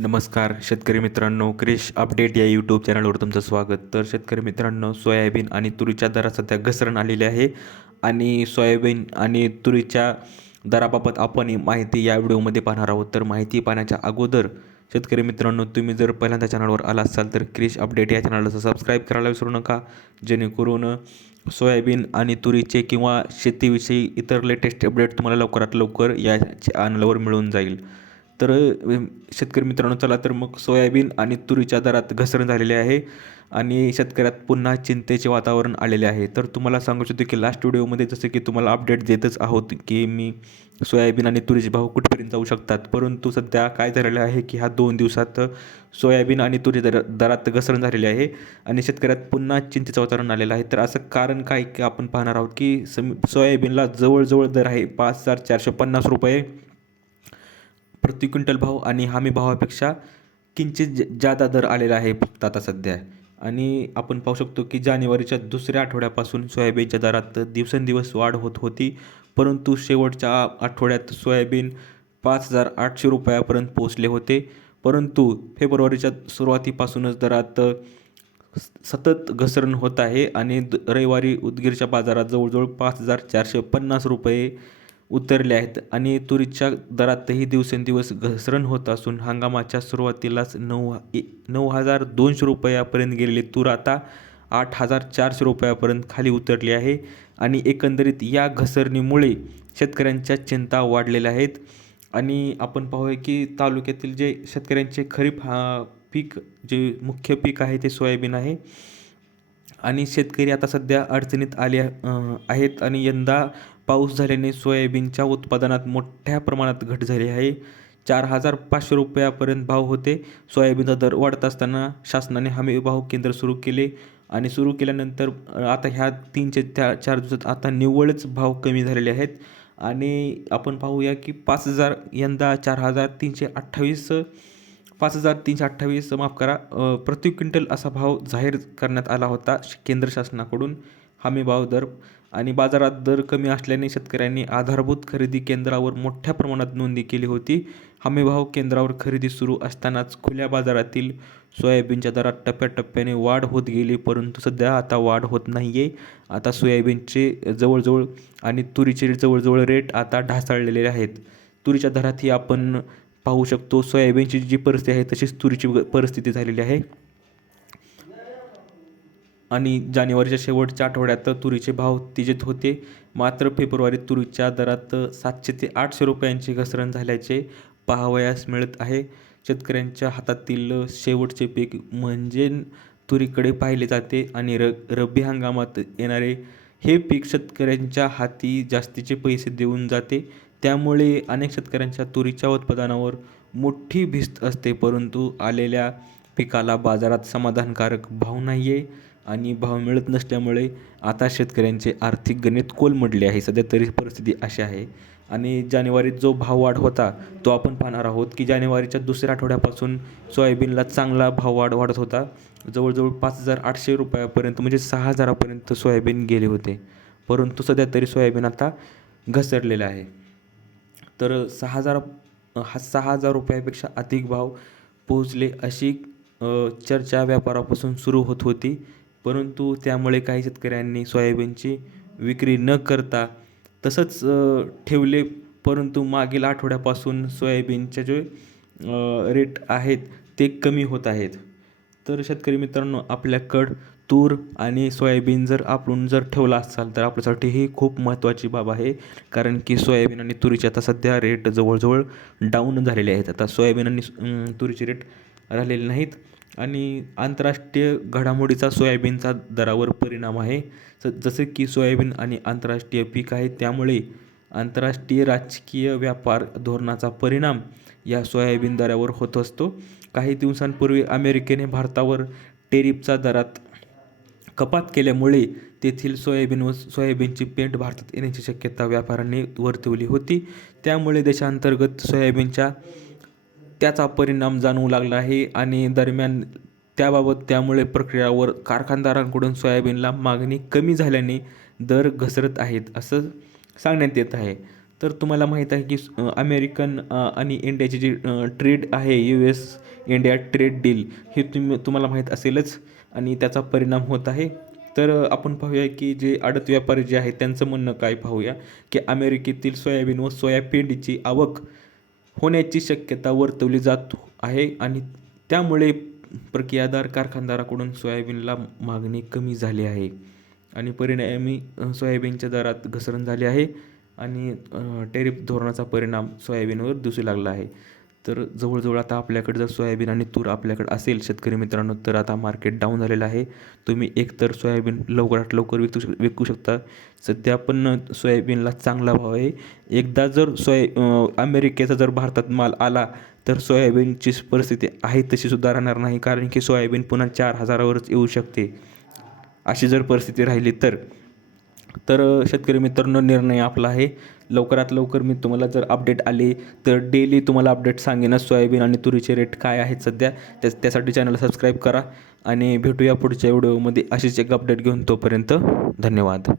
नमस्कार शेतकरी मित्रांनो क्रिश अपडेट या यूट्यूब चॅनलवर तुमचं स्वागत. तर शेतकरी मित्रांनो सोयाबीन आणि तुरीच्या दरात सध्या घसरण आलेली आहे आणि सोयाबीन आणि तुरीच्या दराबाबत आपण माहिती या व्हिडिओमध्ये पाहणार आहोत. तर माहिती पाहण्याच्या अगोदर शेतकरी मित्रांनो तुम्ही जर पहिल्यांदा चॅनलवर आला असाल तर क्रिश अपडेट या चॅनलला सबस्क्राईब करायला विसरू नका. जेणेकरून सोयाबीन आणि तुरीचे किंवा शेतीविषयी इतर लेटेस्ट अपडेट तुम्हाला लवकरात लवकर या चॅनलवर मिळून जाईल. तर शेतकरी मित्रांनो चला तर मग सोयाबीन आणि तुरीच्या दरात घसरण झालेली आहे आणि शेतकऱ्यात पुन्हा चिंतेचे वातावरण आलेले आहे. तर तुम्हाला सांगू इच्छितो की लास्ट व्हिडिओमध्ये जसं की तुम्हाला अपडेट देतच आहोत की मी सोयाबीन आणि तुरीचे भाव कुठपर्यंत जाऊ शकतात. परंतु सध्या काय झालेलं आहे की ह्या दोन दिवसात सोयाबीन आणि तुरी दर दरात घसरण झालेली आहे आणि शेतकऱ्यात पुन्हा चिंतेचं वातावरण आलेलं आहे. तर असं कारण काय की आपण पाहणार आहोत की सम सोयाबीनला जवळजवळ दर आहे पाच हजार चारशे पन्नास रुपये. प्रति क्विंटल भाव आणि हमी भावापेक्षा किंचित ज जादा दर आलेला आहे फक्त आता सध्या. आणि आपण पाहू शकतो की जानेवारीच्या दुसऱ्या आठवड्यापासून सोयाबीनच्या दरात दिवसेंदिवस वाढ होत होती परंतु शेवटच्या आठवड्यात सोयाबीन पाच हजार आठशे रुपयापर्यंत पोहोचले होते. परंतु फेब्रुवारीच्या सुरुवातीपासूनच दरात सतत घसरण होत आहे आणि द रविवारी उदगीरच्या बाजारात जवळजवळ पाच हजार चारशे पन्नास रुपये उतरले आहेत आणि तुरीच्या दरातही दिवसेंदिवस घसरण होत असून हंगामाच्या सुरुवातीलाच नऊ ए नऊ हजार दोनशे रुपयापर्यंत गेलेली तूर आता आठ हजार चारशे रुपयापर्यंत खाली उतरली आहे आणि एकंदरीत या घसरणीमुळे शेतकऱ्यांच्या चिंता वाढलेल्या आहेत. आणि आपण पाहूया की तालुक्यातील जे शेतकऱ्यांचे खरीप हा पीक जे मुख्य पीक आहे ते सोयाबीन आहे. आणि शेतकरी आता सध्या अडचणीत आले आहेत आणि यंदा पाऊस झाल्याने सोयाबीनच्या उत्पादनात मोठ्या प्रमाणात घट झाली आहे. चार हजार पाचशे रुपयापर्यंत भाव होते. सोयाबीनचा दर वाढत असताना शासनाने हमी भाव केंद्र सुरू केले आणि सुरू केल्यानंतर आता ह्या तीनशे त्या चार दिवसात आता निव्वळच भाव कमी झालेले आहेत. आणि आपण पाहूया की पाच हजार यंदा चार हजार तीनशे अठ्ठावीस पाच हजार तीनशे अठ्ठावीस माफ करा प्रति क्विंटल असा भाव जाहीर करण्यात आला होता श- केंद्र शासनाकडून. हमी भाव दर आणि बाजारात दर कमी असल्याने शेतकऱ्यांनी आधारभूत खरेदी केंद्रावर मोठ्या प्रमाणात नोंदी केली होती. हमीभाव केंद्रावर खरेदी सुरू असतानाच खुल्या बाजारातील सोयाबीनच्या दरात टप्प्याटप्प्याने वाढ होत गेली परंतु सध्या आता वाढ होत नाही आहे आता सोयाबीनचे जवळजवळ आणि तुरीचे जवळजवळ रेट आता ढासळलेले आहेत. तुरीच्या दरातही आपण पाहू शकतो सोयाबीनची जी परिस्थिती आहे तशीच तुरीची परिस्थिती झालेली आहे. आणि जानेवारीच्या शेवटच्या आठवड्यात तुरीचे भाव तिजेत होते. मात्र फेब्रुवारीत तुरीच्या दरात सातशे ते आठशे रुपयांची घसरण झाल्याचे पाहावयास मिळत आहे. शेतकऱ्यांच्या हातातील शेवटचे पीक म्हणजे तुरीकडे पाहिले जाते आणि र रब्बी हंगामात येणारे हे पीक शेतकऱ्यांच्या हाती जास्तीचे पैसे देऊन जाते. त्यामुळे अनेक शेतकऱ्यांच्या तुरीच्या उत्पादनावर मोठी भिस्त असते परंतु आलेल्या पिकाला बाजारात समाधानकारक भाव नाही आहे आणि भाव मिळत नसल्यामुळे आता शेतकऱ्यांचे आर्थिक गणित कोलमडले आहे. सध्या तरी परिस्थिती अशी आहे. आणि जानेवारीत जो भाववाढ होता तो आपण पाहणार आहोत की जानेवारीच्या दुसऱ्या आठवड्यापासून सोयाबीनला चांगला भाववाढ वाढत होता. जवळजवळ पाच हजार आठशे रुपयापर्यंत म्हणजे सहा हजारापर्यंत सोयाबीन गेले होते. परंतु सध्या तरी सोयाबीन आता घसरलेलं आहे. तर सहा हजार हा सहा हजार रुपयापेक्षा अधिक भाव पोहोचले अशी चर्चा व्यापारापासून सुरू होत होती. परंतु त्यामुळे काही शेतकऱ्यांनी सोयाबीनची विक्री न करता तसंच ठेवले परंतु मागील आठवड्यापासून सोयाबीनचे जे रेट आहेत ते कमी होत आहेत. तर शेतकरी मित्रांनो आपल्याकडं तूर आणि सोयाबीन जर आपण जर ठेवला असाल तर आपल्यासाठी ही खूप महत्त्वाची बाब आहे. कारण की सोयाबीन आणि तुरीचे आता सध्या रेट जवळजवळ डाऊन झालेले आहेत. आता सोयाबीन आणि तुरीचे रेट राहिलेले नाहीत. आणि आंतरराष्ट्रीय घडामोडीचा सोयाबीनचा दरावर परिणाम आहे. स जसे की सोयाबीन आणि आंतरराष्ट्रीय पीक आहे त्यामुळे आंतरराष्ट्रीय राजकीय व्यापार धोरणाचा परिणाम या सोयाबीन दरावर होत असतो. काही दिवसांपूर्वी अमेरिकेने भारतावर टेरिपचा दरात कपात केल्यामुळे तेथील सोयाबीन व सोयाबीनची पेंट भारतात येण्याची शक्यता व्यापाऱ्यांनी वर्तवली होती. त्यामुळे देशांतर्गत सोयाबीनच्या त्याचा परिणाम जाणवू लागला आहे आणि दरम्यान त्याबाबत त्यामुळे प्रक्रियावर कारखानदारांकडून सोयाबीनला मागणी कमी झाल्याने दर घसरत आहेत असं सांगण्यात येत आहे. तर तुम्हाला माहीत आहे की अमेरिकन आणि इंडियाची जी ट्रेड आहे U S India trade deal हे तुम्ही तुम्हाला माहीत असेलच आणि त्याचा परिणाम होत आहे. तर आपण पाहूया की जे आडत व्यापारी जे आहेत त्यांचं म्हणणं काय पाहूया की अमेरिकेतील सोयाबीन व सोयाबीनची आवक होण्याची शक्यता वर्तवली जात आहे आणि त्यामुळे प्रक्रियादार कारखानदाराकडून सोयाबीनला मागणी कमी झाली आहे आणि परिणामी सोयाबीनच्या दरात घसरण झाली आहे आणि टेरिफ धोरणाचा परिणाम सोयाबीनवर दिसू लागला आहे. तर जवळजवळ आता आपल्याकडे जर सोयाबीन आणि तूर आपल्याकडे असेल शेतकरी मित्रांनो तर आता मार्केट डाऊन झालेलं आहे. तुम्ही एकतर सोयाबीन लवकरात लवकर विकू शक विकू शकता. सध्या पण सोयाबीनला चांगला भाव आहे. एकदा जर सोया अमेरिकेचा जर भारतात माल आला तर सोयाबीनची परिस्थिती आहे तशी सुद्धा राहणार नाही कारण की सोयाबीन पुन्हा चार हजारावरच येऊ शकते. अशी जर परिस्थिती राहिली तर तर शेतकरी मित्रांनो निर्णय आपला आहे. लवकरात लवकर मी तुम्हाला जर अपडेट आले तर डेली तुम्हाला अपडेट सांगेनच सोयाबीन आणि तुरीचे रेट काय आहेत सध्या. त्या त्यासाठी चॅनलला सबस्क्राईब करा आणि भेटूया पुढच्या व्हिडिओमध्ये. अशीच एक अपडेट घेऊन तोपर्यंत धन्यवाद.